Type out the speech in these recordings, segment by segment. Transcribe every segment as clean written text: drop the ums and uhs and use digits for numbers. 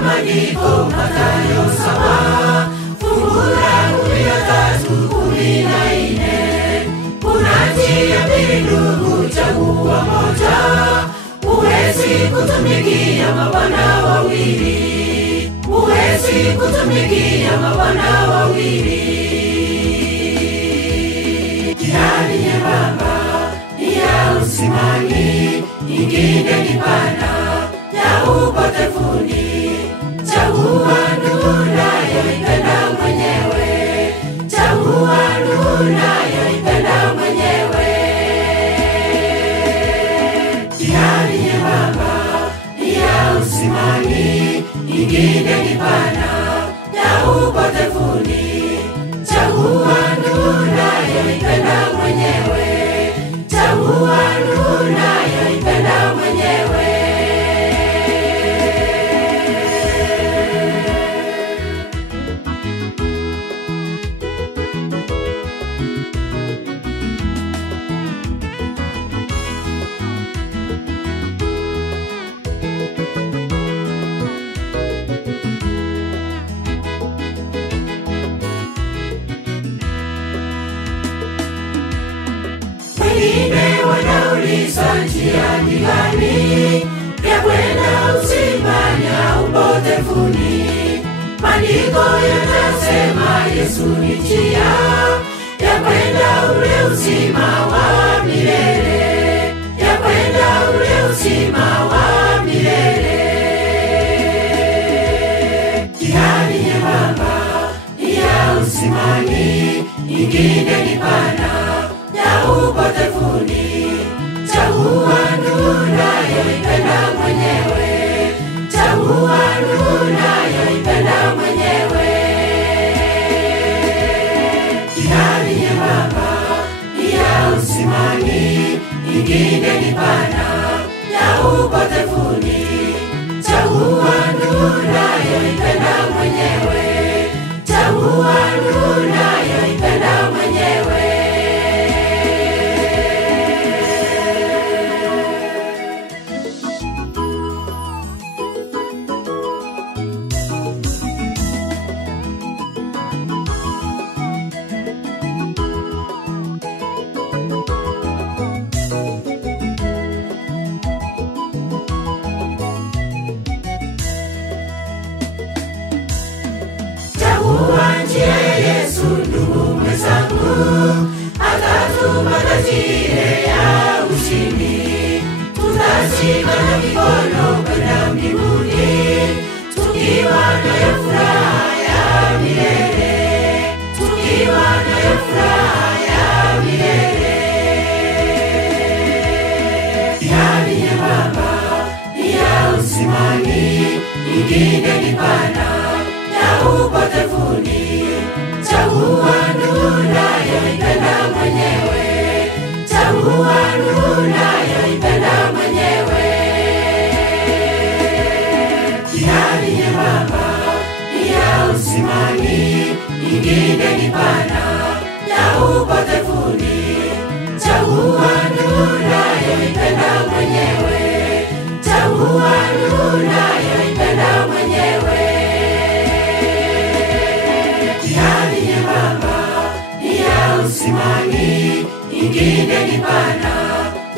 Maandiko Mathayo 7 fungu la 13:14. Kuna njia mbili ndugu, chagua moja. Huwezi kutumikia mabwana wawili. Huwezi kutumikia mabwana wawili. Njia nyembamba ya uzimani, nyingine ni pana ya upotevuni. Chagua nuru unayoipenda mwenyewe. Chagua nuru unayoipenda mwenyewe. Njia nyembamba ya uzimani, nyingine ni pana ya upotevuni. Chagua nuru unayoipenda mwenyewe. Chagua nuru unayoipenda mwenyewe. Wengine wanauliza njia ni gani ya kwenda uzimani au upotevuni. Maandiko yanasema Yesu ni njia ya kwenda ule uzima wa milele. Ya kwenda ule uzima wa milele. Njia nyembamba ya uzimani, nyingine ni pana ya upotevuni. Chagua nuru unayoipenda mwenyewe. Chagua nuru unayoipenda mwenyewe. Njia nyembamba ya uzimani, nyingine ni pana ya upotevuni. Chagua nuru unayoipenda mwenyewe. Chagua nuru unayoipenda mwenyewe. Chagua njia ya Yesu ndugu mwenzangu, atatupa tajiri ya ushindi. Tutashikana mikono kwenda mbinguni, tukiwa nayo furaha ya milele. Tukiwa nayo furaha ya milele. Njia nyembamba ya uzimani, nyingine ni pana ya upotevuni. Chagua nuru unayoipenda mwenyewe. Chagua nuru unayoipenda mwenyewe. Njia nyembamba ya uzimani, nyingine ni pana ya upotevuni. Chagua nuru unayoipenda mwenyewe. Chagua nuru unayoipenda mwenyewe. Njia nyembamba ya uzimani, nyingine ni pana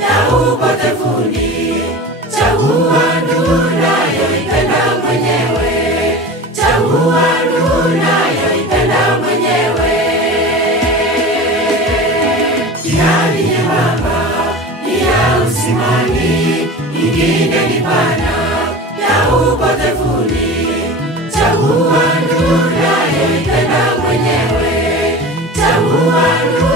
ya upotevuni. Chagua nuru unayoipenda mwenyewe. Chagua nuru unayoipenda mwenyewe. Njia nyembamba ya uzimani, nyingine ni pana ya upotevuni. Chagua nuru unayoipenda mwenyewe. Chagua nuru